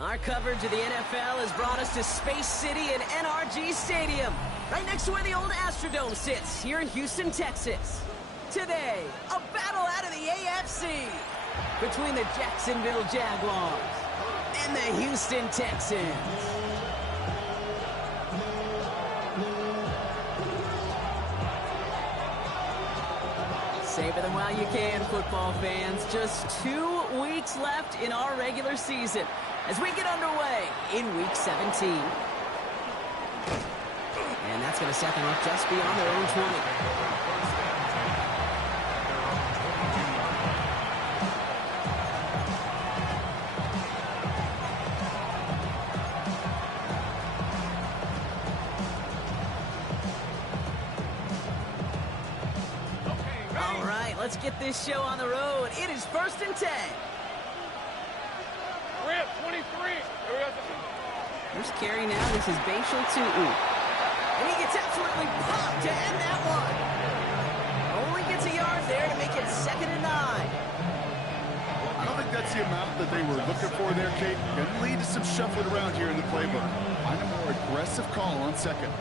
Our coverage of the NFL has brought us to Space City and NRG Stadium, right next to where the old Astrodome sits here in Houston, Texas. Today, a battle out of the AFC between the Jacksonville Jaguars and the Houston Texans. Savor them while you can, football fans. Just 2 weeks left in our regular season as we get underway in Week 17. And that's going to set them up just beyond their own 20. All right, let's get this show on the road. It is 1st and 10. We're at 23. First carry now. This is Bashal Tu'u. And he gets absolutely popped to end that one. Only gets a yard there to make it 2nd and 9. I don't think that's the amount that they were looking for there, Kate. Going to lead to some shuffling around here in the playbook. Find a more aggressive call on 2nd.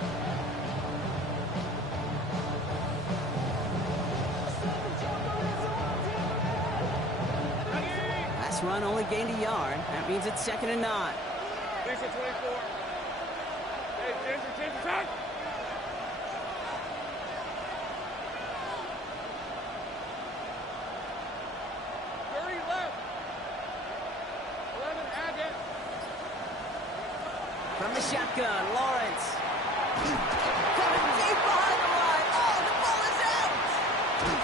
Last run only gained a yard. That means it's 2nd and 9. Lisa 24. Hey, Ginger, touch! 30 left. 11, Agate. From the shotgun, Lawrence. Coming deep behind the line. Oh, the ball is out!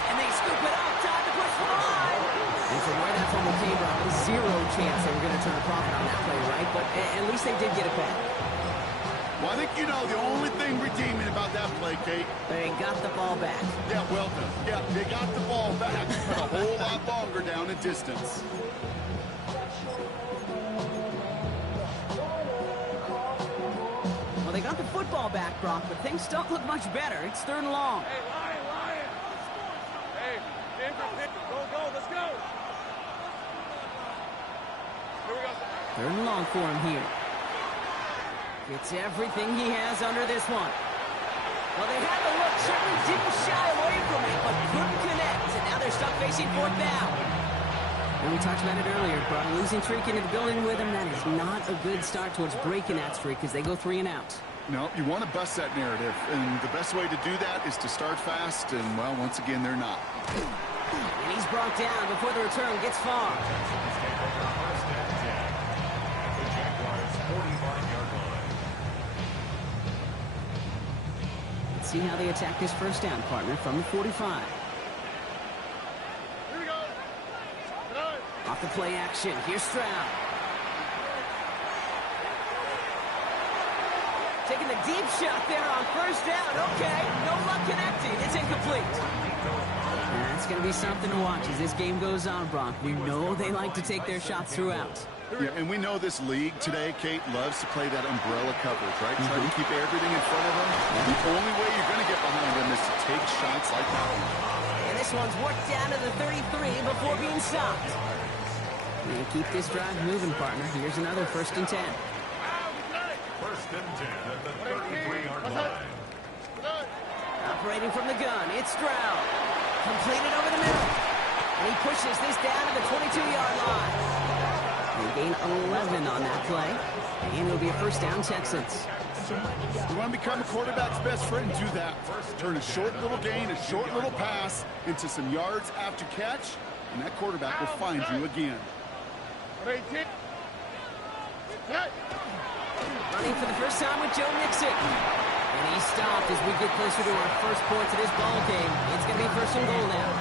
And they scoop it up. Time to push the line. And from where that fumble came from, zero chance they were going to turn a profit on that play, right? But at least they did get it back. Well, I think you know the only thing redeeming about that play, Kate. They got the ball back. Yeah, well done. Yeah, they got the ball back, but a whole lot longer down in distance. Well, they got the football back, Brock, but things don't look much better. It's 3rd and long. Hey, Lion! Hey, Ginger, go, let's go! Here we go. 3rd and long for him here. Gets everything he has under this one. Well, they had the look, certainly didn't shy away from it, but couldn't connect. And now they're stuck facing 4th down. And we talked about it earlier, brought a losing streak into the building with them. That is not a good start towards breaking that streak as they go 3 and out. No, you want to bust that narrative, and the best way to do that is to start fast, and, well, once again, they're not. And he's brought down before the return gets far. Let's see how they attack this 1st down, partner, from the 45. Here we go. Off the play action, here's Stroud. Taking the deep shot there on 1st down. Okay, no luck connecting. It's incomplete. That's going to be something to watch as this game goes on, Brock. We know they like to take their shots throughout. Yeah, and we know this league today, Kate, loves to play that umbrella coverage, right? Try to keep everything in front of them. The only way you're going to get behind them is to take shots like that one. And this one's worked down to the 33 before being stopped. And keep this drive moving, partner. Here's another 1st and 10. 1st and 10 at the 33-yard line. Operating from the gun, it's Stroud. Completed over the middle. And he pushes this down to the 22-yard line. They gain 11 on that play. And it'll be a 1st down, Texans. You want to become a quarterback's best friend? Do that. Turn a short little gain, a short little pass into some yards after catch, and that quarterback will find you again. Running for the first time with Joe Mixon. And he's stopped as we get closer to our first points of this ball game. It's going to be 1st and goal now.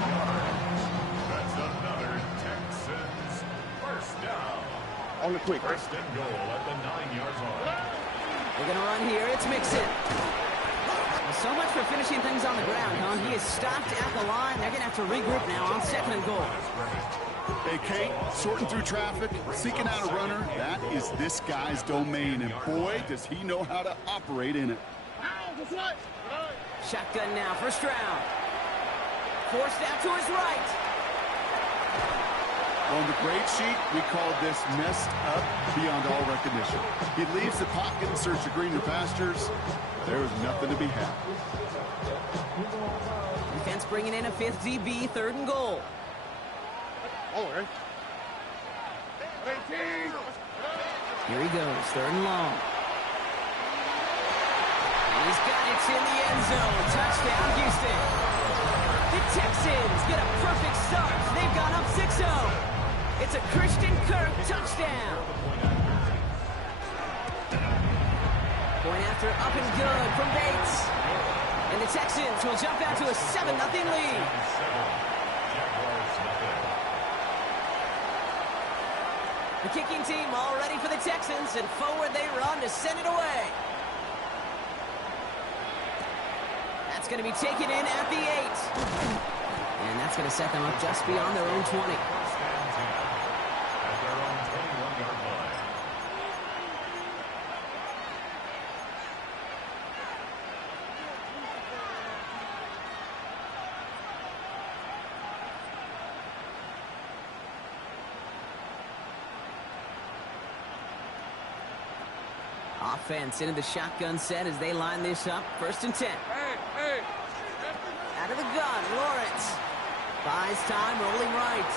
That's another Texans 1st down. On the quick. 1st and goal at the 9-yard line. They're going to run here. It's Mixon. Well, so much for finishing things on the ground, huh? He is stopped at the line. They're going to have to regroup now on 2nd and goal. Hey, Kate, sorting through traffic, seeking out a runner, that is this guy's domain, and boy, does he know how to operate in it. Shotgun now for Stroud. Forced out to his right. On the grade sheet, we call this messed up beyond all recognition. He leaves the pocket in search of greener pastures. There was nothing to be had. Defense bringing in a fifth DB, 3rd and goal. Here he goes, 3rd and long. He's got it in the end zone. Touchdown, Houston. The Texans get a perfect start. They've gone up 6-0. It's a Christian Kirk touchdown. Point after up and good from Bates. And the Texans will jump out to a 7-0 lead. The kicking team all ready for the Texans, and forward they run to send it away. That's going to be taken in at the 8. And that's going to set them up just beyond their own 20. Offense into the shotgun set as they line this up. 1st and 10. Out of the gun, Lawrence. Buys time, rolling right.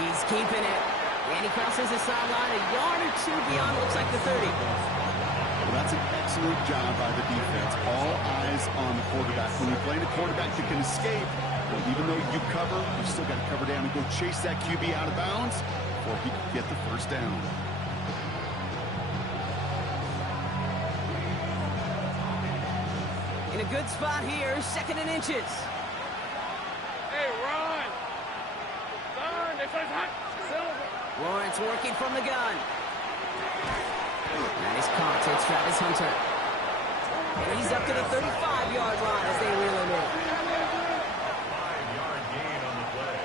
He's keeping it. And he crosses the sideline a yard or 2 beyond, looks like the 30. Well, that's an excellent job by the defense. All eyes on the quarterback. When you're playing a quarterback that can escape, well, even though you cover, you still got to cover down and go chase that QB out of bounds before he can get the 1st down. In a good spot here, 2nd and inches. Hey, run! Lawrence working from the gun. Nice caught, takes Travis Hunter. And he's up to the 35-yard line as they reel him in. 5-yard gain on the play.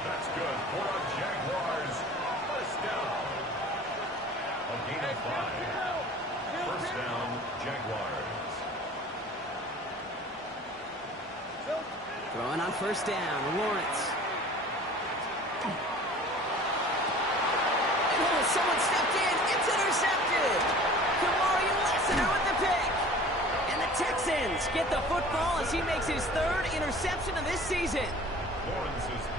That's good for our Jaguars. 1st down. A gain of 5. 1st down, Jaguars. Throwing on 1st down, Lawrence. Oh, someone stepped in. It's intercepted. Kamari Lassiter with the pick. And the Texans get the football as he makes his 3rd interception of this season.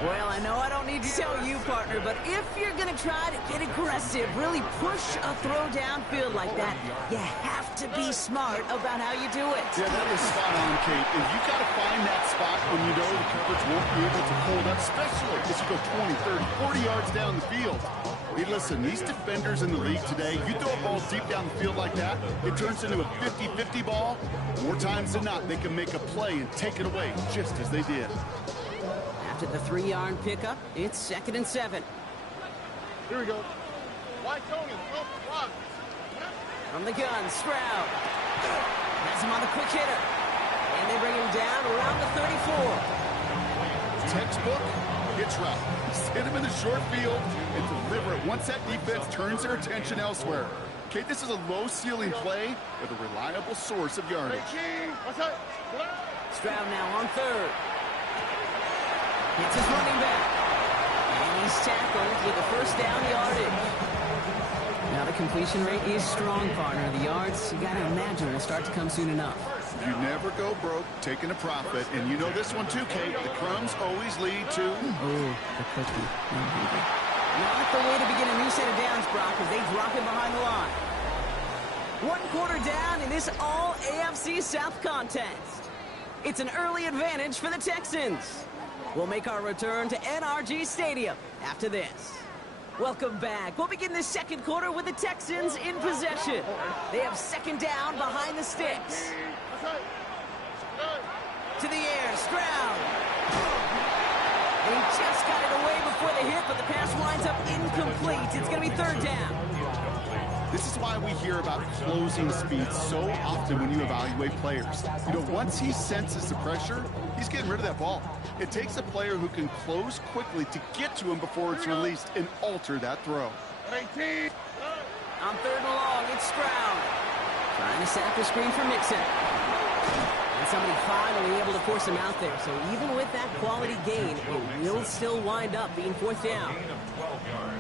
Well, I know I don't need to tell you, partner, but if you're going to try to get aggressive, really push a throw downfield like that, you have to be smart about how you do it. Yeah, that is spot on, Kate. And you've got to find that spot when you know the coverage won't be able to hold up, especially as you go 20, 30, 40 yards down the field. Hey, listen, these defenders in the league today, you throw a ball deep down the field like that, it turns into a 50-50 ball. More times than not, they can make a play and take it away, just as they did. After the 3-yard pickup, it's 2nd and 7. Here we go. Why Tony? From the gun, Stroud. Has him on the quick hitter. And they bring him down around the 34. Textbook, hitch route. Hit him in the short field and deliver it once that defense turns their attention elsewhere. Okay, this is a low-ceiling play with a reliable source of yardage. Stroud now on 3rd. It's his running back. And he's tackled with a 1st down yardage. Now the completion rate is strong, partner. The yards, you got to imagine, will start to come soon enough. You never go broke taking a profit. And you know this one too, Kate. The crumbs always lead to... Oh, the cookie. Not the way to begin a new set of downs, Brock, as they drop it behind the line. 1 quarter down in this all-AFC South contest. It's an early advantage for the Texans. We'll make our return to NRG Stadium after this. Welcome back. We'll begin the 2nd quarter with the Texans in possession. They have 2nd down behind the sticks. To the air, Stroud. And he just got it away before the hit, but the pass winds up incomplete. It's going to be 3rd down. This is why we hear about closing speed so often when you evaluate players. You know, once he senses the pressure, he's getting rid of that ball. It takes a player who can close quickly to get to him before it's released and alter that throw. On 3rd and long, it's Stroud. Trying to set up the screen for Mixon. And somebody finally able to force him out there. So even with that quality gain, it will still wind up being 4th down.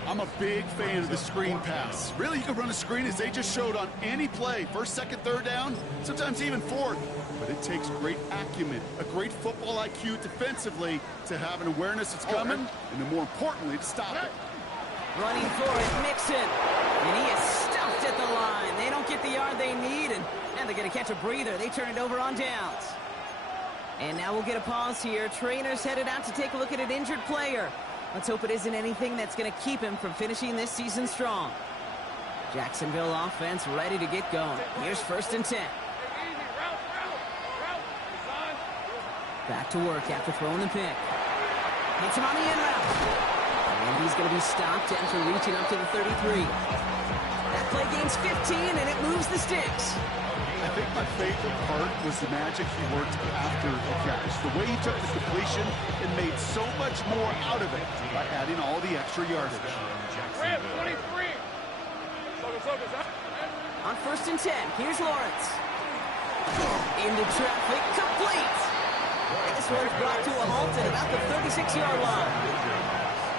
I'm a big fan of the screen pass. Really, you can run a screen as they just showed on any play. 1st, 2nd, 3rd down, sometimes even 4th. But it takes great acumen, a great football IQ defensively to have an awareness it's coming, and then more importantly, to stop it. Running for it, Mixon. And he is stuffed at the line. They don't get the yard they need, and they're going to catch a breather. They turn it over on downs. And now we'll get a pause here. Trainer's headed out to take a look at an injured player. Let's hope it isn't anything that's going to keep him from finishing this season strong. Jacksonville offense ready to get going. Here's 1st and 10. Back to work after throwing the pick. Hits him on the in route. And he's going to be stopped after reaching up to the 33. That play gains 15, and it moves the sticks. I think my favorite part was the magic he worked after the catch. The way he took the completion and made so much more out of it by adding all the extra yardage. 23. On 1st and 10, here's Lawrence. Into traffic, complete. This one's brought to a halt at about the 36-yard line.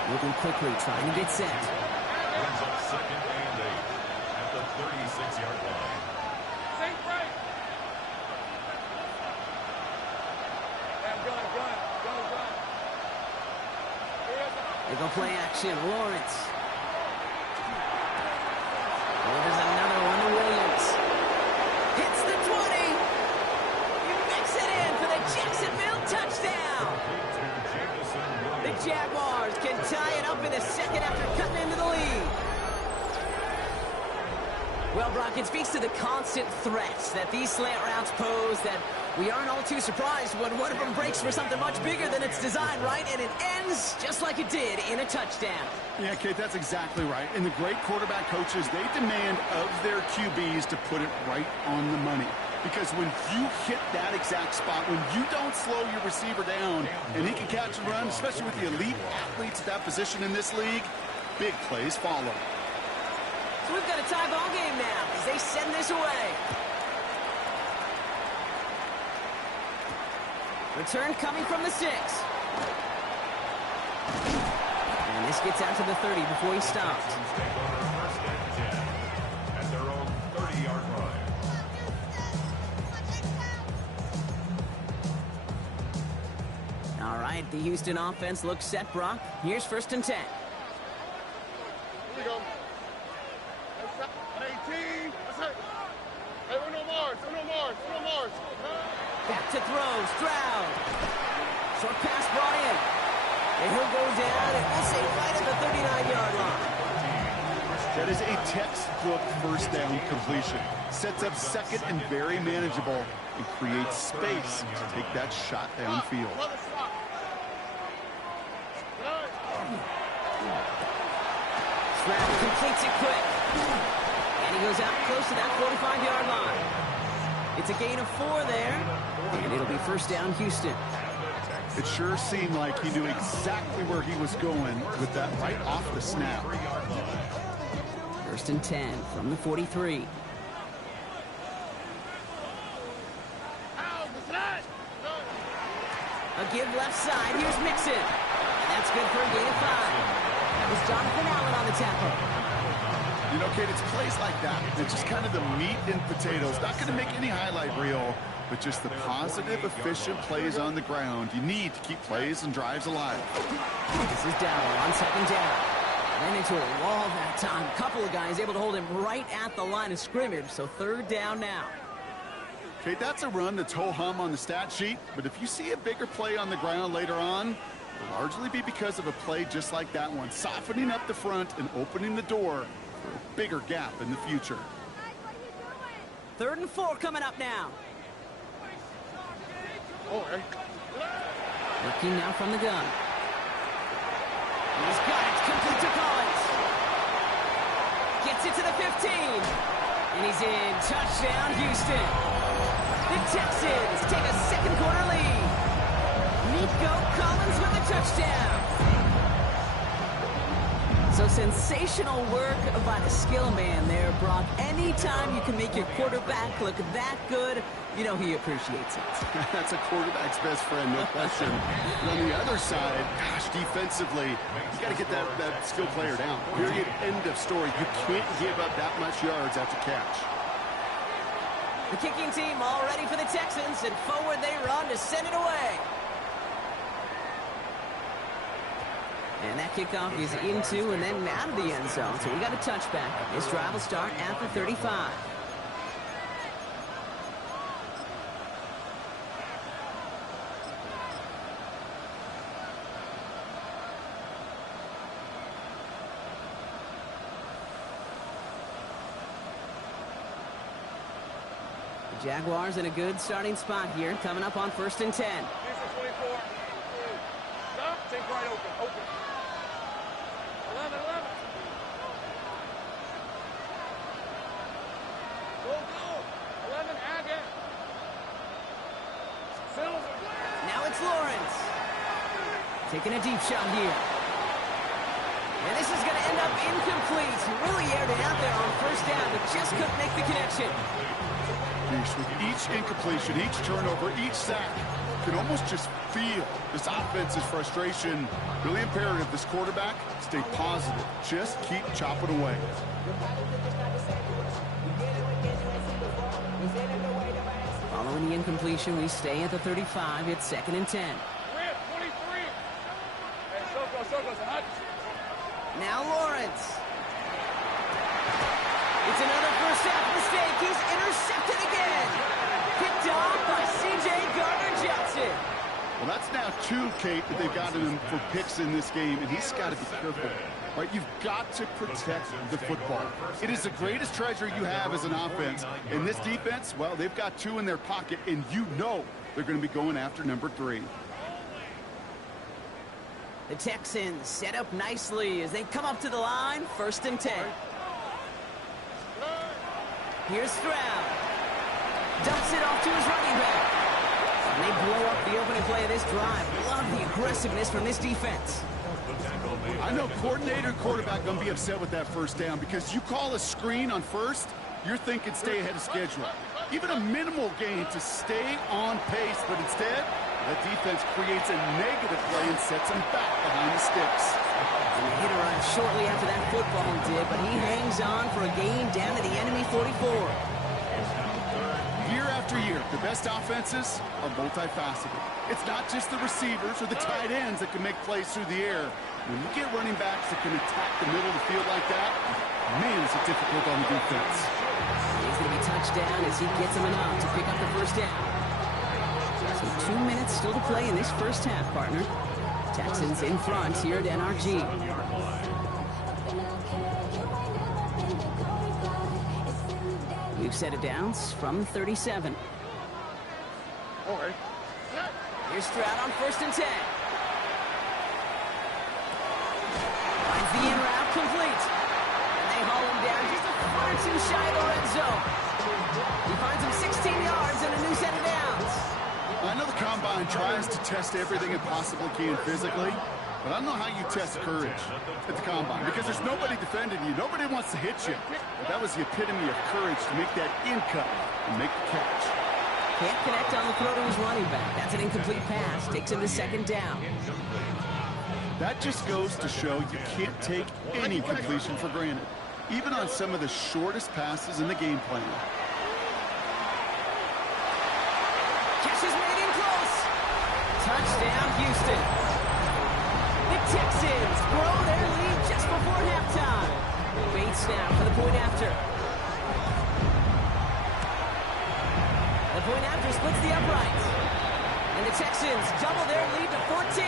Moving quickly, trying to get set. Brings up 2nd and 8 at the 36-yard line. They go play action. Lawrence. Oh, there's another one to Williams. Hits the 20. He makes it in for the Jacksonville touchdown. The Jaguars can tie it up in the 2nd after cutting into the lead. Well, Brock, it speaks to the constant threats that these slant routes pose, that we aren't all too surprised when one of them breaks for something much bigger than its design, right? And it ends just like it did in a touchdown. Yeah, Kate, that's exactly right. And the great quarterback coaches, they demand of their QBs to put it right on the money. Because when you hit that exact spot, when you don't slow your receiver down and he can catch and run, especially with the elite athletes at that position in this league, big plays follow. So we've got a tie ball game now as they send this away. Return coming from the 6. And this gets out to the 30 before he stops. Texans take over 1st and 10 at their own 30-yard line. All right, the Houston offense looks set, Brock. Here's 1st and 10. Here we go. 18. Hey, Uno Mars. Back to throw, Stroud. Short pass brought in. And he'll go down, and we'll say right at the 39-yard line. That is a textbook 1st down completion. Sets up 2nd and very manageable and creates space to take that shot downfield. Stroud completes it quick. And he goes out close to that 45-yard line. It's a gain of 4 there, and it'll be 1st down Houston. It sure seemed like he knew exactly where he was going with that right off the snap. 1st and 10 from the 43. A give left side. Here's Mixon. And that's good for a gain of 5. That was Jonathan Allen on the tackle. You know, Kate, it's plays like that. It's just kind of the meat and potatoes. Not going to make any highlight reel, but just the positive, efficient plays on the ground. You need to keep plays and drives alive. This is Dowell on 2nd down. Ran into a wall that time. A couple of guys able to hold him right at the line of scrimmage, so 3rd down now. Kate, that's a run that's ho-hum on the stat sheet, but if you see a bigger play on the ground later on, it'll largely be because of a play just like that one, softening up the front and opening the door for a bigger gap in the future. 3rd and 4 coming up now. Looking now from the gun. He's got it. Complete to Collins. Gets it to the 15. And he's in. Touchdown, Houston. The Texans take a 2nd quarter lead. Nico Collins with a touchdown. So sensational work by the skill man there, Brock. Anytime you can make your quarterback look that good, you know he appreciates it. That's a quarterback's best friend, no question. But on the other side, gosh, defensively, you got to get that skill player down. Period. End of story. You can't give up that much yards after catch. The kicking team all ready for the Texans, and forward they run to send it away. And that kickoff is into and then out of the end zone. So we got a touchback. This drive will start at the 35. The Jaguars in a good starting spot here, coming up on 1st and 10. Here's the 24. Stop. Take right open. 11. Go. 11, Agate. Silver. Now it's Lawrence. Taking a deep shot here. And this is going to end up incomplete. Really aired it out there on 1st down, but just couldn't make the connection. With each incompletion, each turnover, each sack, you can almost just feel this offense's frustration. Really imperative, this quarterback, stay positive. Just keep chopping away. Following the incompletion, we stay at the 35. It's 2nd and 10. 23. Hey, Soko. Now Lawrence. It's another first half mistake. He's intercepted again. Picked off by C.J. Gardner-Johnson. Well, that's now 2, Kate, that they've gotten him for picks in this game, and he's got to be careful. Right? You've got to protect the football. It is the greatest treasure you have as an offense. In this defense, well, they've got 2 in their pocket, and you know they're going to be going after number 3. The Texans set up nicely as they come up to the line. 1st and 10. Here's Stroud. Dumps it off to his running back. And they blow up the opening play of this drive. Love the aggressiveness from this defense. I know coordinator and quarterback going to be upset with that 1st down because you call a screen on 1st, you're thinking stay ahead of schedule. Even a minimal gain to stay on pace, but instead, that defense creates a negative play and sets them back behind the sticks. And the hit arrived shortly after that football did, but he hangs on for a gain down to the enemy 44. Year after year, the best offenses are multifaceted. It's not just the receivers or the tight ends that can make plays through the air. When you get running backs that can attack the middle of the field like that, man, is it difficult on the defense. He's going to be touched down as he gets him enough to pick up the 1st down. So 2 minutes still to play in this 1st half, partner. Texans in front here at NRG. We've set it down from 37. Okay. Here's Stroud on 1st and 10. Finds the in route complete. And they haul him down just a foot or 2 shy of the red zone. He finds him 16 yards and a new set of downs. I know the Combine tries to test everything it possibly can physically, but I don't know how you test courage at the Combine because there's nobody defending you. Nobody wants to hit you. But that was the epitome of courage to make that in cut and make the catch. Can't connect on the throw to his running back. That's an incomplete pass. Takes him to 2nd down. That just goes to show you can't take any completion for granted, even on some of the shortest passes in the game plan. Catch is made in close. Touchdown, Houston. The Texans grow their lead just before halftime. Bates now for the point after. The point after splits the upright. And the Texans double their lead to 14.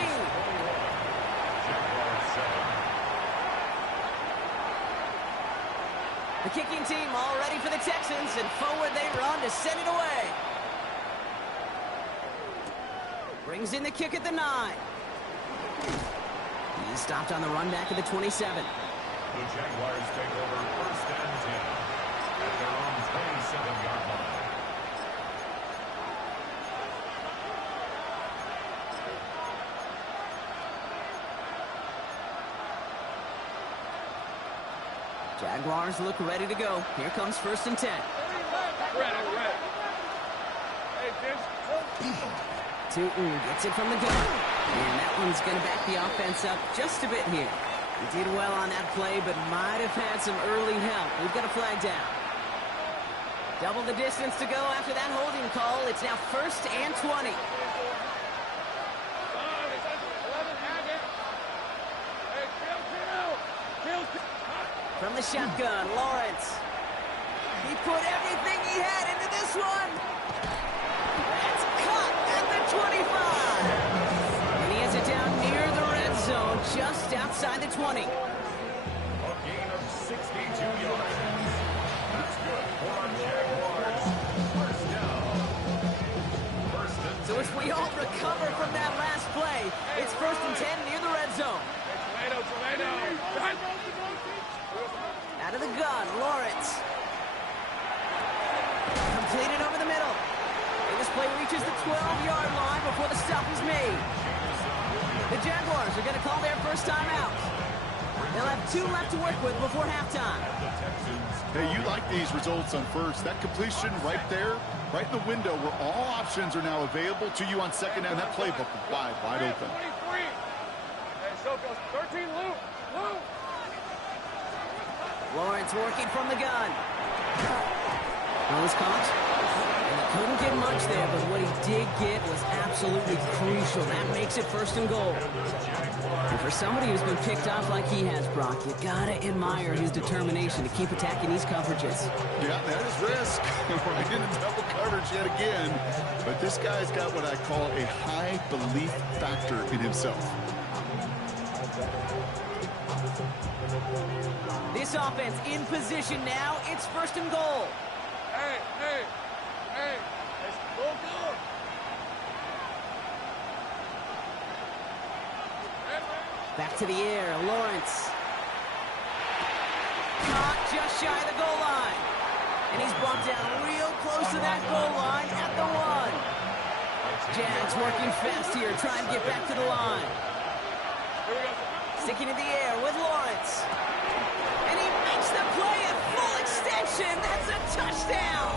The kicking team all ready for the Texans, and forward they run to send it away. Brings in the kick at the 9. He's stopped on the run back at the 27. The Jaguars take over 1st and 10 at their own 27-yard line. Jaguars look ready to go. Here comes 1st and 10. Red. Hey, James. Tootin gets it from the gun. And that one's going to back the offense up just a bit here. He did well on that play, but might have had some early help. We've got a flag down. Double the distance to go after that holding call. It's now 1st and 20. From the shotgun, Lawrence. He put everything he had into this one. That's caught at the 25. And he has it down near the red zone, just outside the 20. A gain of 62 yards. That's good for our Jaguars. First down. So as we all recover from that last play, it's 1st and 10 near the red zone. Out of the gun, Lawrence. Completed over the middle. And this play reaches the 12-yard line before the stop is made. The Jaguars are going to call their first timeout. They'll have 2 left to work with before halftime. Hey, you like these results on first. That completion right there, right in the window where all options are now available to you on second down. That playbook wide open. 23. Hey, so goes 13, Lou. Lawrence working from the gun. Well, was caught. And he couldn't get much there, but what he did get was absolutely crucial. That makes it 1st and goal. And for somebody who's been picked off like he has, Brock, you gotta admire his determination to keep attacking these coverages. Yeah, that is risk. We're in double coverage yet again. But this guy's got what I call a high belief factor in himself. This offense in position now. It's 1st and goal. Hey. Let's go. Back to the air, Lawrence. Caught just shy of the goal line. And he's brought down real close to that goal line at the 1. Jags working fast here, trying to get back to the line. Sticking in the air with Lawrence. And he makes the play at full extension. That's a touchdown.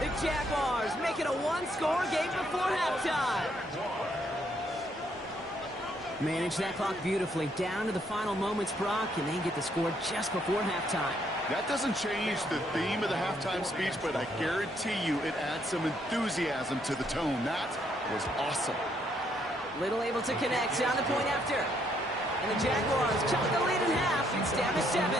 The Jaguars make it a 1-score game before halftime. Manage that clock beautifully. Down to the final moments, Brock, and they get the score just before halftime. That doesn't change the theme of the halftime speech, but I guarantee you it adds some enthusiasm to the tone. That was awesome. Little able to connect on the point after. And the Jaguars chunk the lead in half. It's down to 7.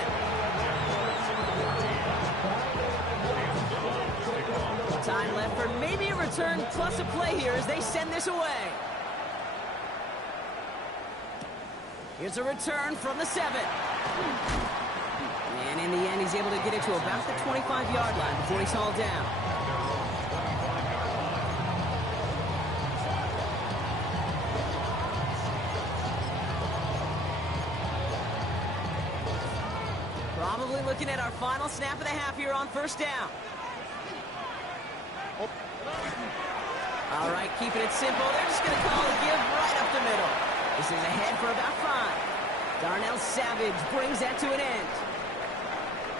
Time left for maybe a return plus a play here as they send this away. Here's a return from the 7. And in the end, he's able to get it to about the 25-yard line before he's hauled down. Probably looking at our final snap of the half here on 1st down. All right, keeping it simple. They're just going to call a give right up the middle. This is ahead for about 5. Darnell Savage brings that to an end.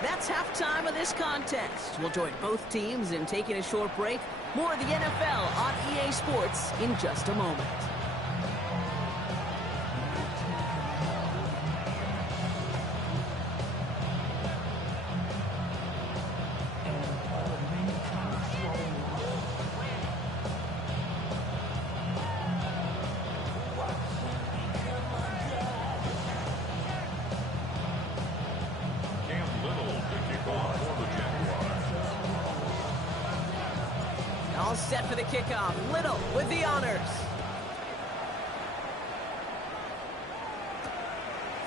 That's halftime of this contest. We'll join both teams in taking a short break. More of the NFL on EA Sports in just a moment. All set for the kickoff. Little with the honors.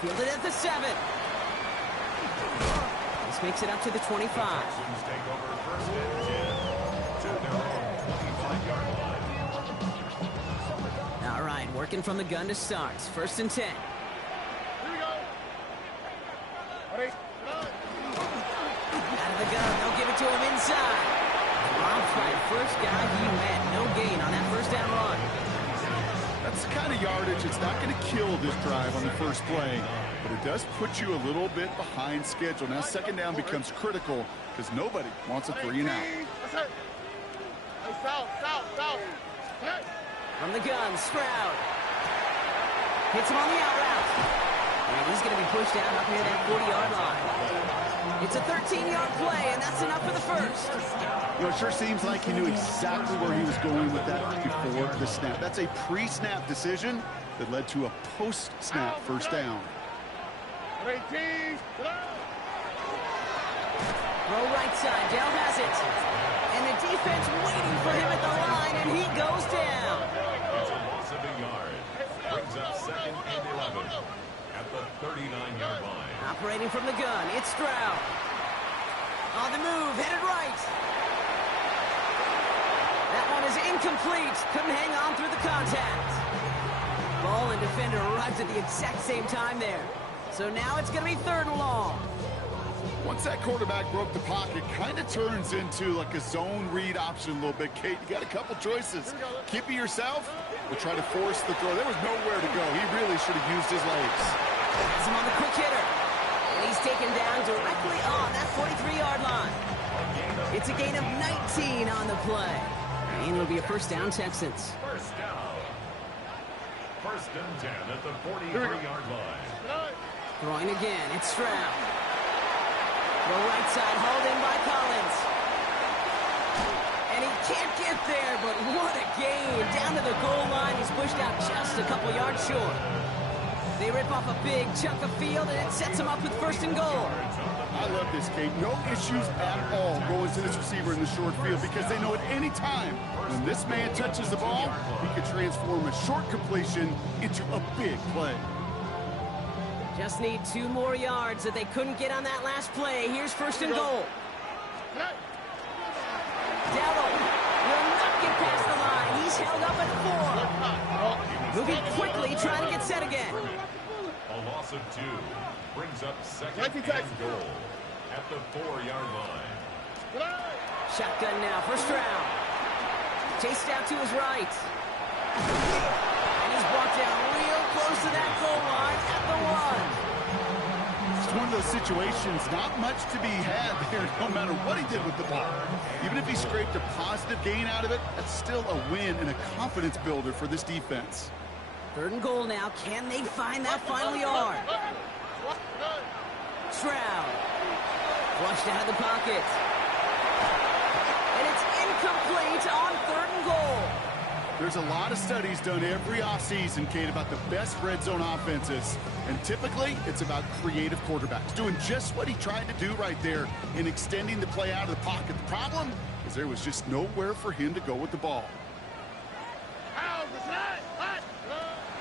Fielded at the 7. This makes it up to the 25. Texans take over 1st and 10 to their own 25-yard line. All right, working from the gun to start. 1st and 10. Here we go. Ready? Out of the gun, they'll give it to him inside. Dropped by the first guy he met. No gain on that 1st down run. That's the kind of yardage that's not going to kill this drive on the first play. but it does put you a little bit behind schedule. Now second down becomes critical because nobody wants a 3 and out. From the gun, Stroud. Hits him on the out route. And he's going to be pushed out up near that 40-yard line. It's a 13-yard play, and that's enough for the first. You know, it sure seems like he knew exactly where he was going with that before the snap. That's a pre-snap decision that led to a post-snap first down. Throw right side, Dell has it. And the defense waiting for him at the line, and he goes down. It's a loss of a yard. Brings up 2nd and 11 at the 39-yard line. Operating from the gun, it's Stroud. On the move, headed right. That one is incomplete. Couldn't hang on through the contact. Ball and defender arrived at the exact same time there. So now it's going to be 3rd and long. Once that quarterback broke the pocket, kind of turns into like a zone read option a little bit. Kate, you got a couple choices. Keep it yourself or try to force the throw. There was nowhere to go. He really should have used his legs. Has him on the quick hitter. And he's taken down directly on that 43-yard line. It's a gain of 19 on the play. And it'll be a first down, Texans. First down. 1st and 10 at the 43-yard line. Throwing again, it's Stroud. The right side hauled in by Collins. And he can't get there, but what a gain. Down to the goal line, he's pushed out just a couple yards short. They rip off a big chunk of field, and it sets him up with 1st and goal. I love this, Kate. No issues at all going to this receiver in the short field because they know at any time when this man touches the ball, he can transform a short completion into a big play. Just need 2 more yards that they couldn't get on that last play. Here's 1st and goal. Dowell will not get past the line. He's held up at 4. Moving quickly, trying to get set again. A loss of 2 brings up 2nd and goal at the 4-yard line. Shotgun now, 1st round. Chased out to his right. And he's brought down real close to that goal line at the 1. It's one of those situations, not much to be had there no matter what he did with the ball. Even if he scraped a positive gain out of it, that's still a win and a confidence builder for this defense. 3rd and goal now. Can they find that final yard? Stroud. Flushed out of the pocket. And it's incomplete on 3rd and goal. There's a lot of studies done every offseason, Kate, about the best red zone offenses. And typically, it's about creative quarterbacks doing just what he tried to do right there in extending the play out of the pocket. The problem is there was just nowhere for him to go with the ball.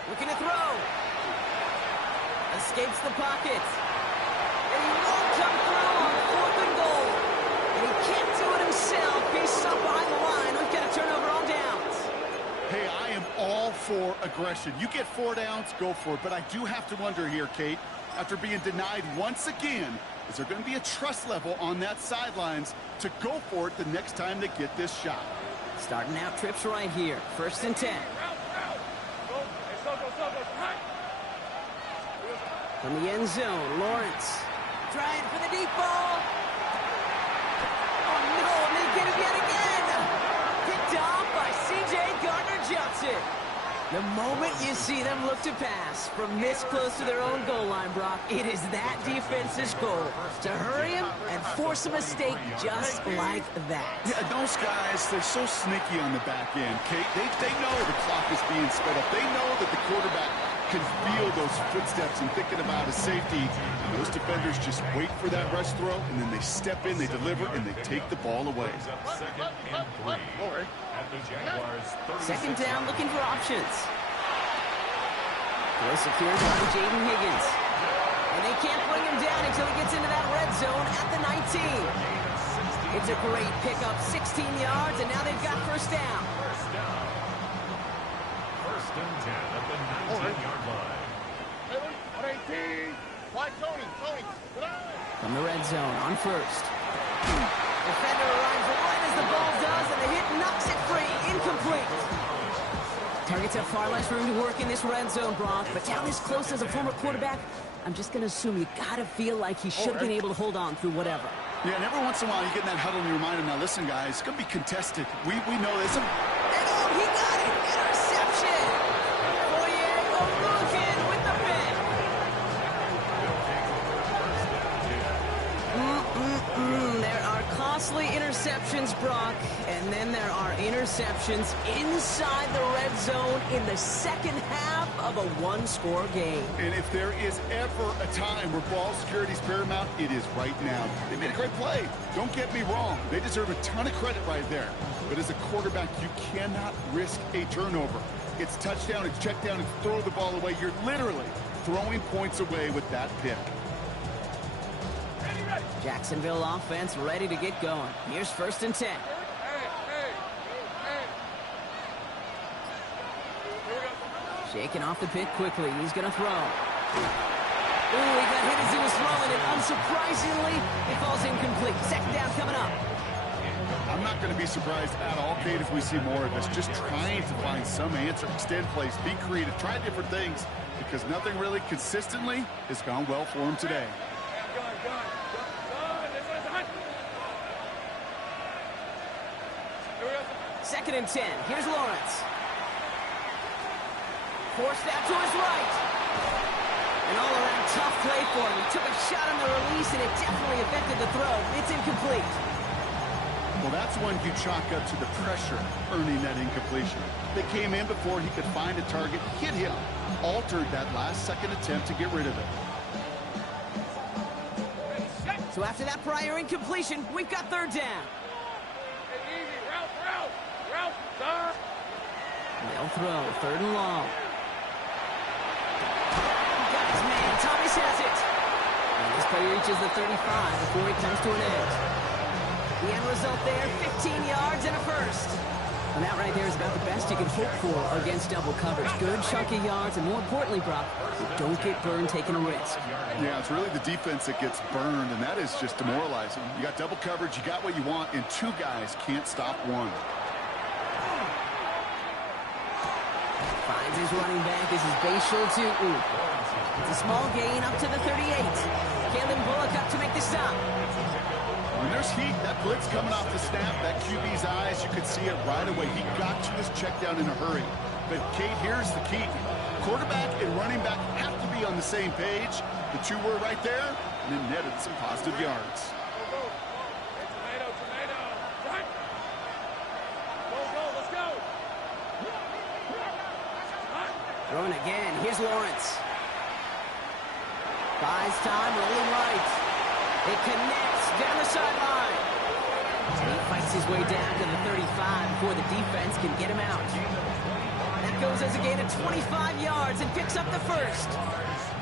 Looking to throw. Escapes the pocket. And he won't come through on 4th and goal. And he can't do it himself. He's stuck behind the line. We've got a turnover on downs. Hey, I am all for aggression. You get 4 downs, go for it. But I do have to wonder here, Kate, after being denied once again, is there going to be a trust level on that sidelines to go for it the next time they get this shot? Starting out trips right here. 1st and 10. From the end zone, Lawrence trying for the deep ball. Oh no, and they get it yet again. Picked off by C.J. Gardner-Johnson. The moment you see them look to pass from this close to their own goal line, Brock, it is that defense's goal to hurry him and force a mistake just like that. Yeah, those guys, they're so sneaky on the back end, Kate. They know the clock is being sped up. They know that the quarterback can feel those footsteps and thinking about his safety. And those defenders just wait for that rush throw, and then they step in, they deliver, and they take the ball away. 2nd and 3 at the Jaguars' 2nd down, looking for options. Throw secured by Jaden Higgins. And they can't bring him down until he gets into that red zone at the 19. It's a great pickup, 16 yards, and now they've got 1st down. 1st and 10 at the 19-yard line. From the red zone on 1st. Defender arrives right as the ball does, and the hit knocks it free. Incomplete. Targets have far less room to work in this red zone, Brock, but down this close as a former quarterback, I'm just going to assume you got to feel like he should have been able to hold on through whatever. Yeah, and every once in a while you get in that huddle and you remind him, now listen, guys, it's going to be contested. We know this. And oh, he got it! Interception! Looking with the pick. There are costly interceptions, Brock, and then there are interceptions inside the red zone in the second half of a one-score game. And if there is ever a time where ball security is paramount, it is right now. They made a great play. Don't get me wrong. They deserve a ton of credit right there. But as a quarterback, you cannot risk a turnover. It's touchdown, it's check down, it's throw the ball away. You're literally throwing points away with that pick. Jacksonville offense ready to get going. Here's 1st and 10. Shaking off the pick quickly. He's going to throw. Ooh, he got hit as he was throwing it. Unsurprisingly, it falls incomplete. 2nd down coming up. I'm not going to be surprised at all, Kate, if we see more of this. Just trying to find some answer, extend plays, be creative, try different things, because nothing really consistently has gone well for him today. 2nd and 10. Here's Lawrence. Forced out to his right. An all-around tough play for him. He took a shot on the release, and it definitely affected the throw. It's incomplete. Well, that's when you chalk up to the pressure earning that incompletion. They came in before he could find a target, hit him, altered that last-second attempt to get rid of it. So after that prior incompletion, we've got 3rd down. They'll throw, 3rd and long. Got his man, Thomas has it. And this play reaches the 35 before he comes to an end. The end result there, 15 yards and a 1st. And that right there is about the best you can hope for against double coverage. Good chunk of yards, and more importantly, Brock, you don't get burned taking a risk. Yeah, it's really the defense that gets burned, and that is just demoralizing. You got double coverage, you got what you want, and 2 guys can't stop one. Finds his running back as his base shield to It's a small gain up to the 38. Kalen Bullock up to make the stop. When there's heat, that blitz coming off the snap, that QB's eyes, you could see it right away. He got to his check down in a hurry. But, Kate, here's the key. Quarterback and running back have to be on the same page. The 2 were right there, and then netted some positive yards. Throwing again. Here's Lawrence. Buys time, rolling right. It connects down the sideline. He fights his way down to the 35 before the defense can get him out. That goes as a gain of 25 yards and picks up the 1st.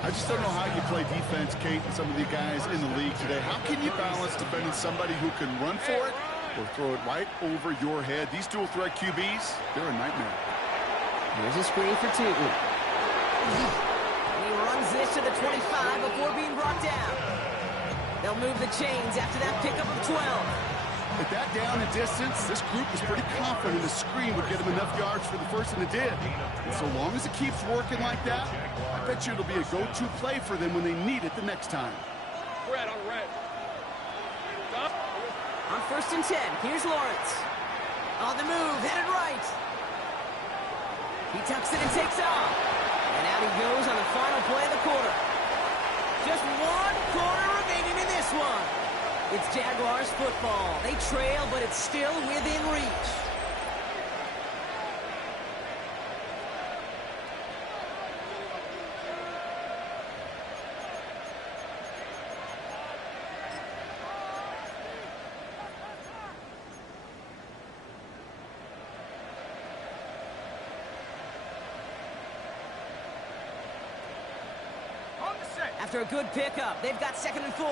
I just don't know how you play defense, Kate, and some of the guys in the league today. How can you balance defending somebody who can run for it or throw it right over your head? These dual threat QBs, they're a nightmare. Here's a screen for 2. And he runs this to the 25 before being brought down. They'll move the chains after that pickup of 12. At that down and distance, this group was pretty confident the screen would get him enough yards for the 1st, and it did. And so long as it keeps working like that, I bet you it'll be a go-to play for them when they need it the next time. Red on red. On 1st and 10, here's Lawrence. On the move, headed right. He tucks it and takes off. And out he goes on the final play of the quarter. Just 1 quarter remaining in this one. It's Jaguars football. They trail, but it's still within reach. After a good pickup, they've got 2nd and 4.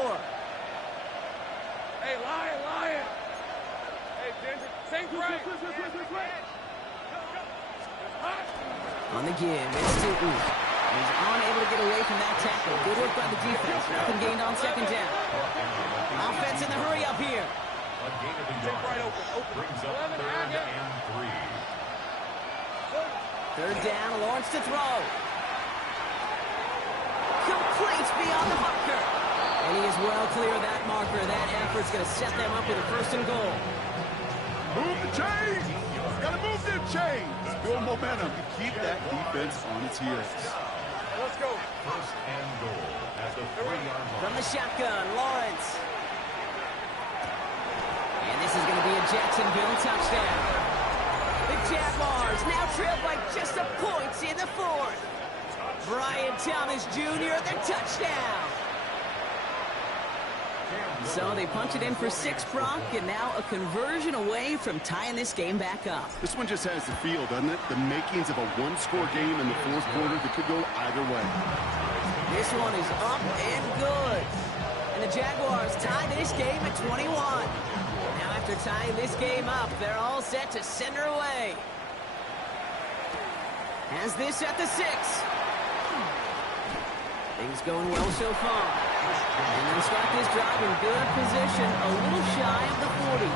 Hey, Lion. Hey, Ginger, same break. On the give, it's Newton. He's unable to get away from that tackle. Good work by the defense. Nothing gained on 2nd down. Offense in the hurry up here. A gain of a yard. Brings up 3rd and 3. 3rd down, Lawrence to throw. complete beyond the marker. And he is well clear of that marker. That effort's going to set them up with a first and goal. Move the chains! Gotta move them chains! Build momentum to keep that defense on its heels. Let's go. First and goal at the 3-yard line. From the shotgun, Lawrence. And this is going to be a Jacksonville touchdown. The Jaguars now trail by just a point in the fourth. Brian Thomas Jr., the touchdown. So they punch it in for 6, Brock, and now a conversion away from tying this game back up. This one just has the feel, doesn't it? The makings of a one-score game in the fourth quarter that could go either way. This one is up and good. And the Jaguars tie this game at 21. Now after tying this game up, they're all set to send her away. Has this at the 6. Things going well so far. And they'll start this drive in good position, a little shy of the 40.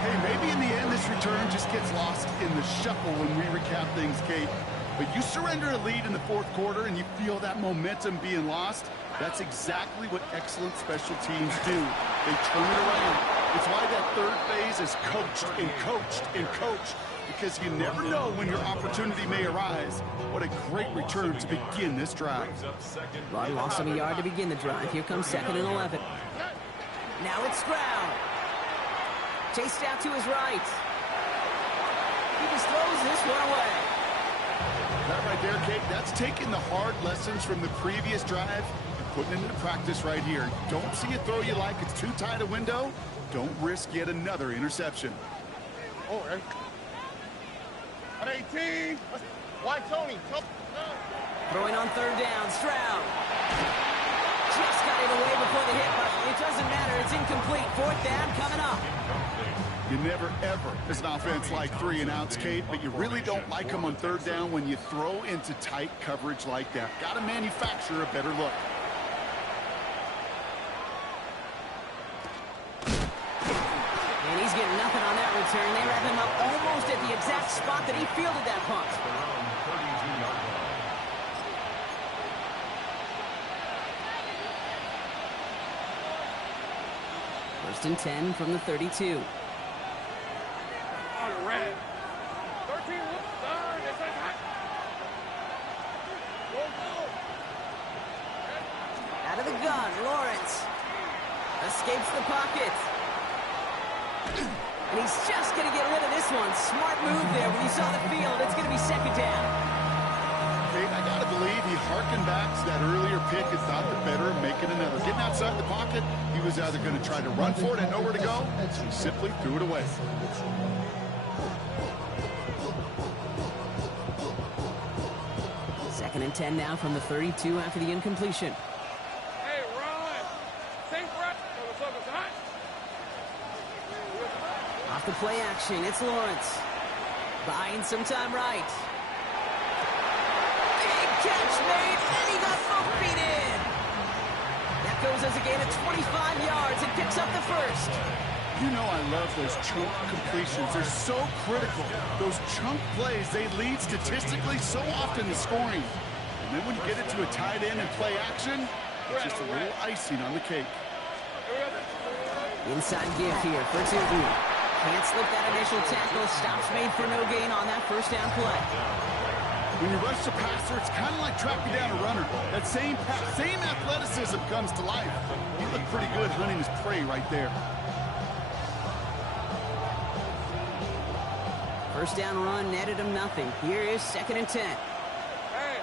Hey, maybe in the end this return just gets lost in the shuffle when we recap things, Kate. But you surrender a lead in the fourth quarter and you feel that momentum being lost. That's exactly what excellent special teams do. They turn it around. It's why that third phase is coached and coached and coached. Because you never know when your opportunity may arise. What a great return to begin this drive. Rod lost him a yard to begin the drive. Here comes 2nd and 11. Now it's Stroud. Chased out to his right. He just throws this one away. That right there, Kate, that's taking the hard lessons from the previous drive and putting it into practice right here. Don't see a throw you like it's too tight a window. Don't risk yet another interception. Oh, right. At 18. Why, Tony? Throwing on 3rd down, Stroud. Just got it away before the hit, but it doesn't matter. It's incomplete. 4th down coming up. You never, ever, as an offense, like 3 and outs, Kate, but you really don't like them on 3rd down when you throw into tight coverage like that. Got to manufacture a better look. And he's getting nothing on that return. They wrap him up almost at the exact spot that he fielded that punt. Around 32-yard line. 1st and 10 from the 32. On the red. 13. Out of the gun, Lawrence. Escapes the pocket. And he's just going to get rid of this one. Smart move there when you saw the field. It's going to be 2nd down. Kate, I got to believe he harkened back to that earlier pick and thought the better of making another. Getting outside the pocket, he was either going to try to run for it and nowhere to go, or simply threw it away. Second and 10 now from the 32 after the incompletion. Hey, run. Safe run. Off the play action, it's Lawrence. Buying some time right. Big catch made, and he got both feet in. That goes as a gain of 25 yards and picks up the first. You know I love those chunk completions. They're so critical. Those chunk plays, they lead statistically so often to scoring. And then when you get it to a tight end and play action, it's just a little icing on the cake. Inside give here for Tootin. Can't slip that initial tackle. Stops made for no gain on that 1st down play. When you rush the passer, it's kind of like tracking down a runner. That same athleticism comes to life. He looked pretty good hunting his prey right there. 1st down run netted him nothing. Here is 2nd and 10. Hey.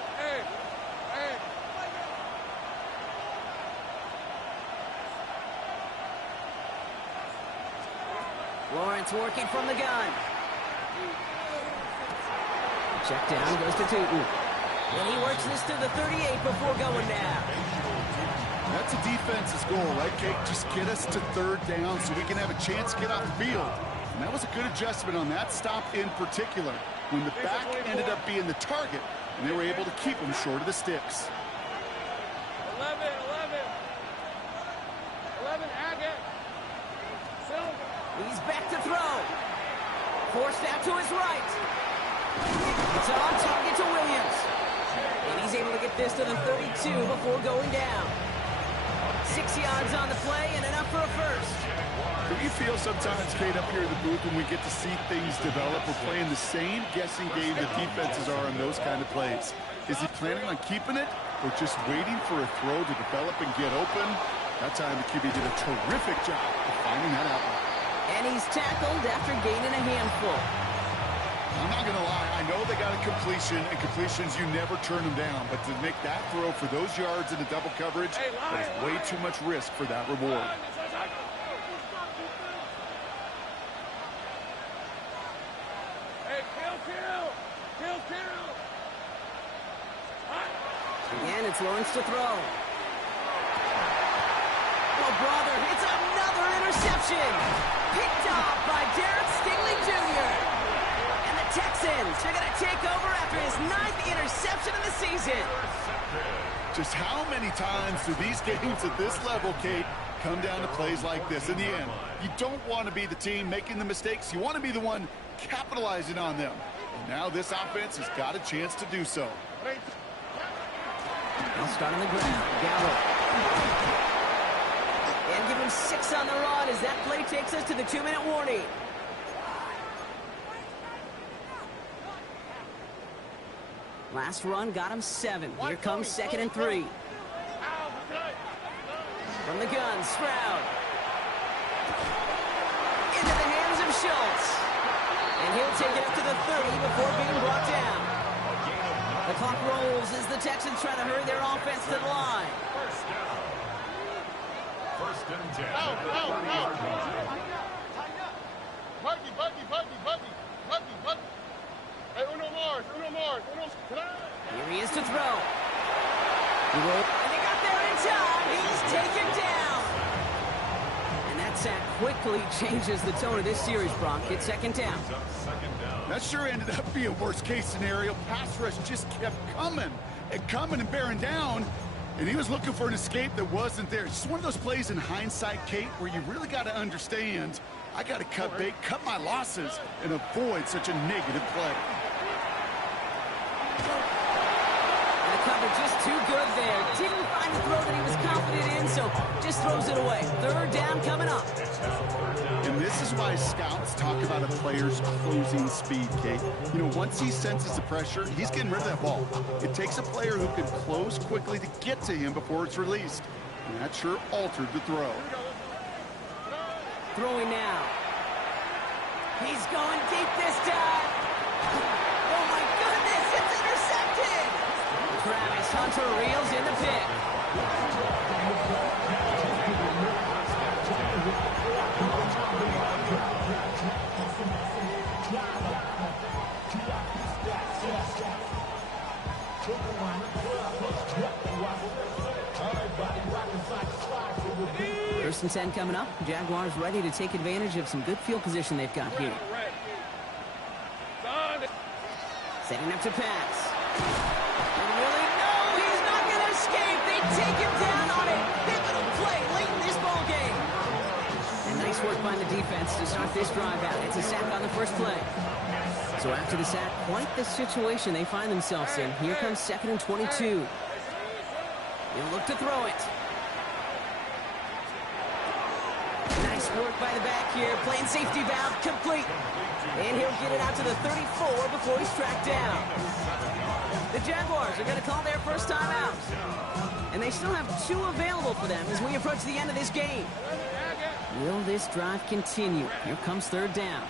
Lawrence working from the gun. Check down goes to Tootin. And he works this to the 38 before going down. That's a defense's goal, right, Kate? Just get us to 3rd down so we can have a chance to get off the field. And that was a good adjustment on that stop in particular, when the back ended up being the target, and they were able to keep him short of the sticks. 11, Agate. He's back to throw. Forced out to his right. It's on target to Williams. And he's able to get this to the 32 before going down. 6 yards on the play and enough for a first. Do you feel sometimes, Kate, up here in the booth when we get to see things develop? We're playing the same guessing game the defenses are on those kind of plays. Is he planning on keeping it or just waiting for a throw to develop and get open? That time the QB did a terrific job of finding that out. And he's tackled after gaining a handful. I'm not going to lie. I know they got a completion, and completions, you never turn them down. But to make that throw for those yards in the double coverage, that is way too much risk for that reward. Hey, kill. Again, it's Lawrence to throw. Oh, brother, it's another interception. Picked off by Derek Stingley Jr. And the Texans are going to take over after his 9th interception of the season. Just how many times do these games at this level, Kate, come down to plays like this? In the end, you don't want to be the team making the mistakes. You want to be the one capitalizing on them. And now this offense has got a chance to do so. They'll start on the ground. Gallup. And give him 6 on the run as that play takes us to the 2-minute warning. Last run got him 7. Here comes 2nd and 3. From the gun, Stroud. Into the hands of Schultz. And he'll take it up to the 30 before being brought down. The clock rolls as the Texans try to hurry their offense to the line. First and 10. Buggy. Hey, Uno Mars. Here he is to throw. And they got there in time. He's taken down. And that sack quickly changes the tone of this series, Brock. It's 2nd down. That sure ended up being a worst-case scenario. Pass rush just kept coming and bearing down, and he was looking for an escape that wasn't there. It's just one of those plays in hindsight, Kate, where you really got to understand, I got to cut bait, cut my losses, and avoid such a negative play. And the cover just too good there. Didn't find the throw that he was confident in, so just throws it away. 3rd down coming up. And this is why scouts talk about a player's closing speed, Kate. You know, once he senses the pressure, he's getting rid of that ball. It takes a player who can close quickly to get to him before it's released. And that sure altered the throw. Throwing now. He's going deep this time. Oh, my goodness, it's intercepted. Travis Hunter reels in the pick. First and 10 coming up. Jaguars ready to take advantage of some good field position they've got here. Setting up to pass. And really, no, he's not going to escape. They take him down on a pivotal play late in this ball game. And nice work by the defense to start this drive out. It's a sack on the first play. So after the sack, quite the situation they find themselves in. Here comes 2nd and 22. He'll look to throw it. Nice work by the back here. Playing safety valve complete. And he'll get it out to the 34 before he's tracked down. The Jaguars are going to call their first time out. And they still have 2 available for them as we approach the end of this game. Will this drive continue? Here comes 3rd down.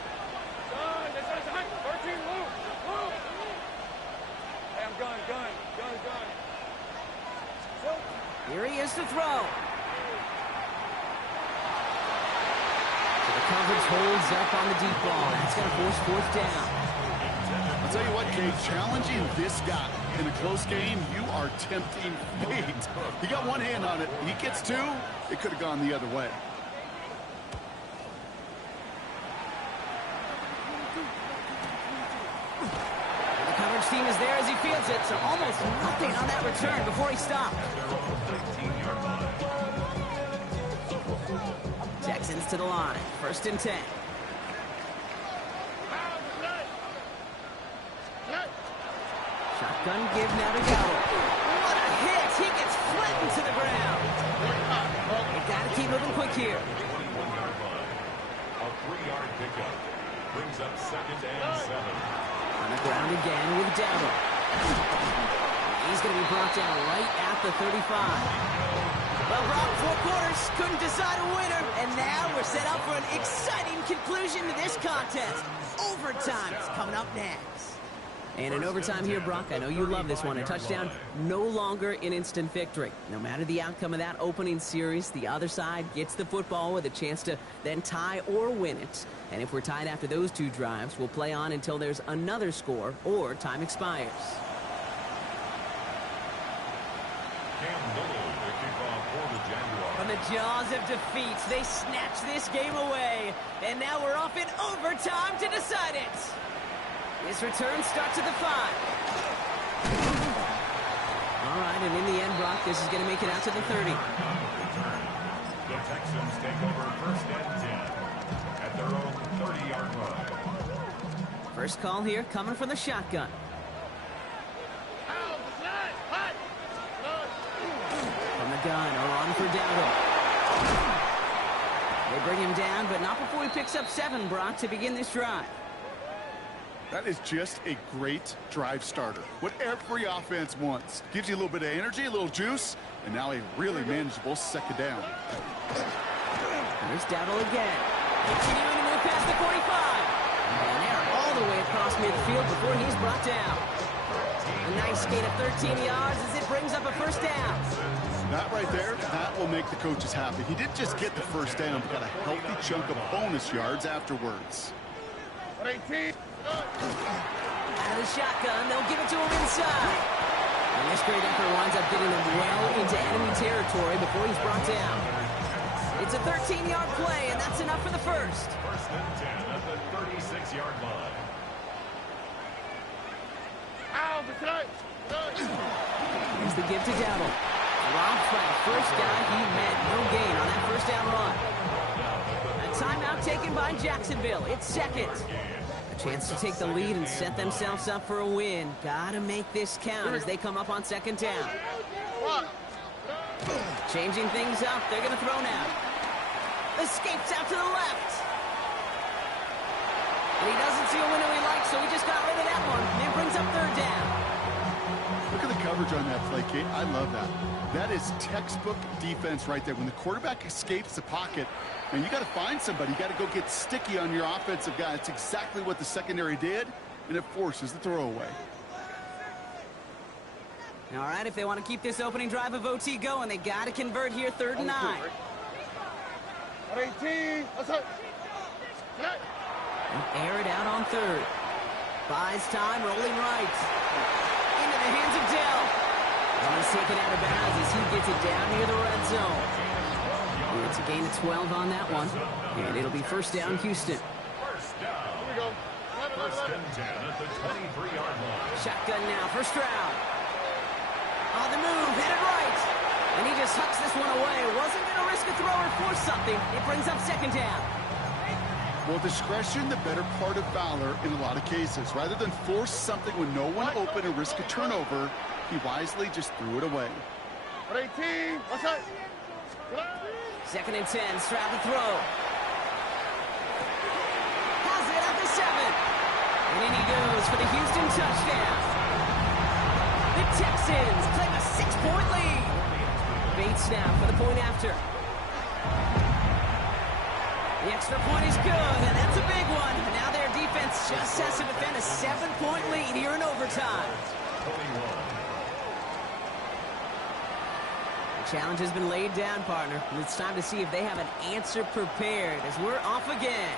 Here he is to throw. So the coverage holds up on the deep ball. That's going to force 4th down. I'll tell you what, Kate, challenging this guy in a close game, you are tempting fate. He got one hand on it. He gets 2, it could have gone the other way. The coverage team is there as he fields it, so almost nothing on that return before he stopped. Texans to the line. 1st and 10. Shotgun give now to Gallup. What a hit! He gets flattened to the ground. They got to keep moving quick here. 21-yard line. A 3-yard pickup. Brings up 2nd and 7. On the ground again with Dowdle. He's going to be brought down right at the 35. Well, Rob, 4 quarters couldn't decide a winner, and now we're set up for an exciting conclusion to this contest. Overtime is coming up next. And in overtime here, Brock, I know you love this one. A touchdown, no longer an instant victory. No matter the outcome of that opening series, the other side gets the football with a chance to then tie or win it. And if we're tied after those 2 drives, we'll play on until there's another score or time expires. From the jaws of defeat, they snatch this game away. And now we're off in overtime to decide it. This return starts at the 5. All right, and in the end, Brock, this is going to make it out to the 30. The Texans take over 1st and 10 at their own 30-yard line. First call here coming from the shotgun. From the gun, a run for Dowdle. They bring him down, but not before he picks up 7, Brock, to begin this drive. That is just a great drive starter. What every offense wants. Gives you a little bit of energy, a little juice, and now a really manageable 2nd down. There's Dowdle again. Continuing to move past the 45. And they're all the way across midfield before he's brought down. A nice gain of 13 yards as it brings up a 1st down. That right there, that will make the coaches happy. He didn't just get the 1st down, but got a healthy chunk of bonus yards afterwards. 18. Out of the shotgun, they'll give it to him inside. And this great effort winds up getting him well into enemy territory before he's brought down. It's a 13-yard play, and that's enough for the 1st. 1st and 10 at the 36-yard line. Here's the give to Dowdle. Robbed by the first guy he met. No gain on that 1st down run. A timeout taken by Jacksonville. It's 2nd. A chance to take the lead and set themselves up for a win. Gotta make this count as they come up on 2nd down. Changing things up. They're gonna throw now. Escapes out to the left. And he doesn't see a window he likes, so he just got rid of that one. And it brings up 3rd down. Look at the coverage on that play, Kate. I love that. That is textbook defense right there. When the quarterback escapes the pocket, and you got to find somebody. You got to go get sticky on your offensive guy. It's exactly what the secondary did, and it forces the throwaway. All right, if they want to keep this opening drive of OT going, they got to convert here 3rd and 9. 18. Air it out on 3rd. Buys time, rolling right. Into the hands of Dell. And he's taken out of bounds as he gets it down near the red zone. And it's a gain of 12 on that one. And it'll be 1st down, Houston. 1st down. Here we go. 1st and 10 at the 23-yard line. Shotgun now, 1st round. On the move, headed right. And he just hucks this one away. Wasn't going to risk a throw or force something. It brings up 2nd down. Well, discretion, the better part of valor in a lot of cases. Rather than force something when no one open and risk a turnover, he wisely just threw it away. 18. 2nd and 10, Stroud to throw. Has it at the 7. And in he goes for the Houston touchdown. The Texans claim a 6-point lead. Bates now for the point after. The extra point is good, and that's a big one. And now their defense just has to defend a 7-point lead here in overtime. 21. The challenge has been laid down, partner. And it's time to see if they have an answer prepared as we're off again.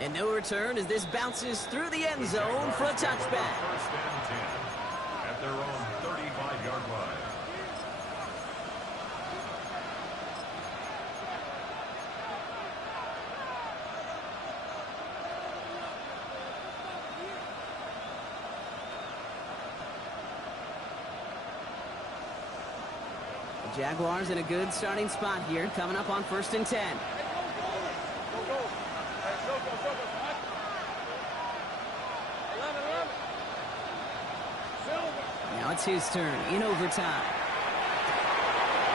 And no return as this bounces through the end zone for a touchback. 1st and 10 at their own 35-yard line. The Jaguars in a good starting spot here, coming up on 1st and 10. Now it's his turn in overtime.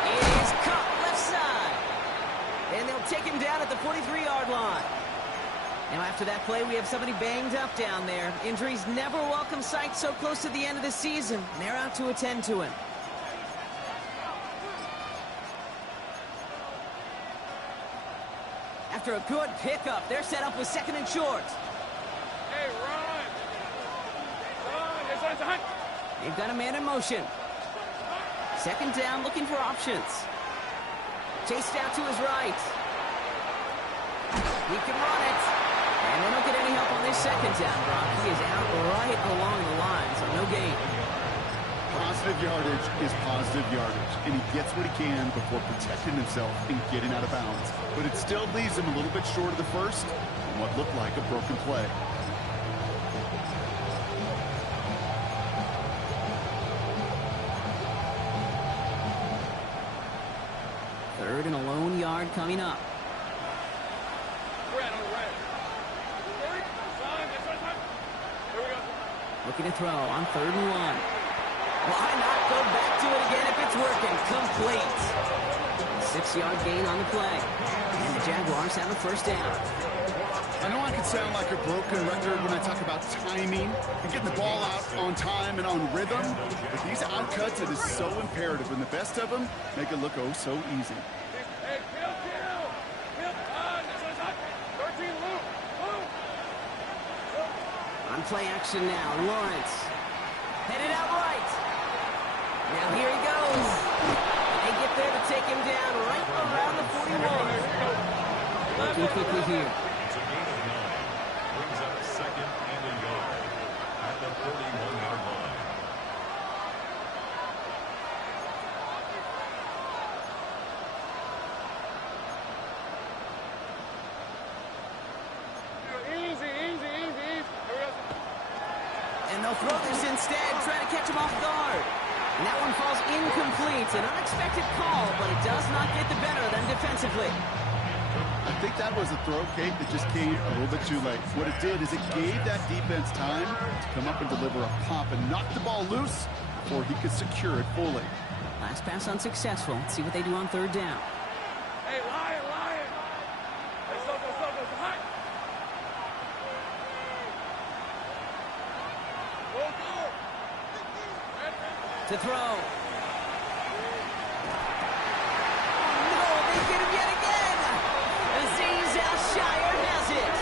It is caught left side. And they'll take him down at the 43-yard line. Now after that play, we have somebody banged up down there. Injuries never a welcome sight so close to the end of the season. They're out to attend to him. After a good pickup, they're set up with second and short. Hey, run! Run! They've got a man in motion. Second down, looking for options. Chased out to his right. He can run it. And they don't get any help on this second down, Brock. He is out right along the line, so no gain. Positive yardage is positive yardage, and he gets what he can before protecting himself and getting out of bounds. But it still leaves him a little bit short of the first on what looked like a broken play. Third and a lone yard coming up. Looking to throw on 3rd and 1. Why not go back to it again if it's working? Complete. 6-yard gain on the play. And the Jaguars have a first down. I know I can sound like a broken record when I talk about timing and getting the ball out on time and on rhythm, but these outcuts, it is so imperative, and the best of them make it look oh so easy. Hey, kill! 13, Luke! On play action now, Lawrence. Headed out right. Now here he goes. They get there to take him down right around the 41. Looking quickly here. It's a gain of 9. Brings up second and a yard at the 41-yard line. And they'll throw this instead, trying to catch him off guard. And that one falls incomplete. An unexpected call, but it does not get the better of them defensively. I think that was a throw, Kate, that just came a little bit too late. What it did is it gave that defense time to come up and deliver a pop and knock the ball loose before he could secure it fully. Last pass unsuccessful. Let's see what they do on 3rd down. Hey, Lion! Hey, go, hot! To throw. Oh, no, they get him yet again. Aziz Al-Shire has it.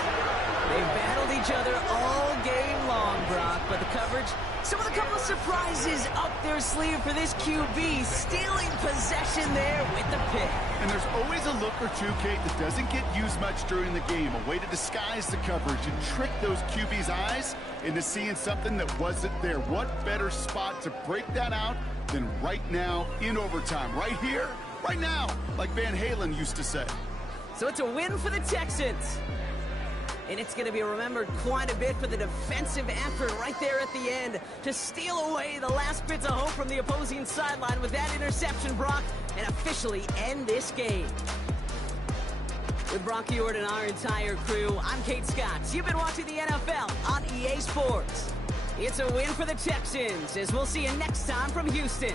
They've battled each other all game long, Brock, but the coverage, some of the couple of surprises up their sleeve for this QB, stealing possession there with the pick. And there's always a look or two, Kate, that doesn't get used much during the game, a way to disguise the coverage and trick those QB's eyes into seeing something that wasn't there. What better spot to break that out than right now in overtime? Right here, right now, like Van Halen used to say. So it's a win for the Texans. And it's going to be remembered quite a bit for the defensive effort right there at the end to steal away the last bits of hope from the opposing sideline with that interception, Brock, and officially end this game. With Brock Ewart and our entire crew, I'm Kate Scotts. You've been watching the NFL on EA Sports. It's a win for the Texans, as we'll see you next time from Houston.